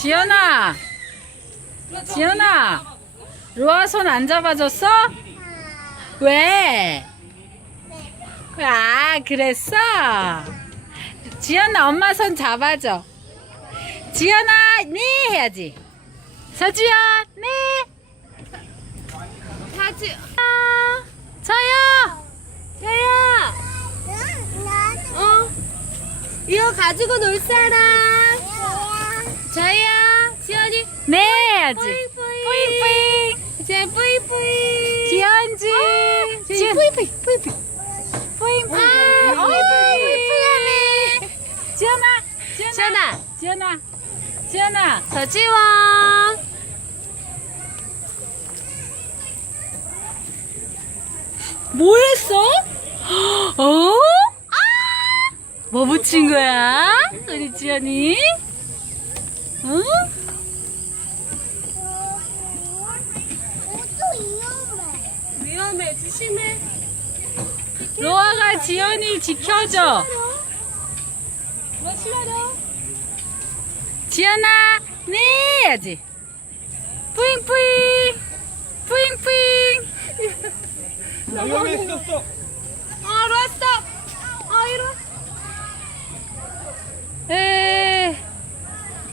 지연아, 지연아, 로아 손 안 잡아줬어? 왜? 아, 그랬어? 지연아, 엄마 손 잡아줘. 지연아, 네 해야지. 서주연, 네. 다지. 아, 저요. 야야. 어. 이거 가지고 놀 사람. 저야. 해야지. 뿌잉뿌잉. 뿌잉뿌잉. 제 뿌이 뿌이. 지연지. 지연. 뿌이 뿌이. 뿌이 뿌이. 뿌잉뿌잉. 아, 어이, 뿌이 뿌이하네. 지연아, 지연아, 지연아. 지연아, 지연아. 서지원. 뭐 했어? 어? 뭐 붙인 거야? 우리 지연이? 응? 위험해. 조심해. 로아가 지연이 지켜줘. 뭐 싫어요? 지연아, 네 해야지. 뿌잉뿌잉. 뿌잉뿌잉. 위험했었어. 아, 로아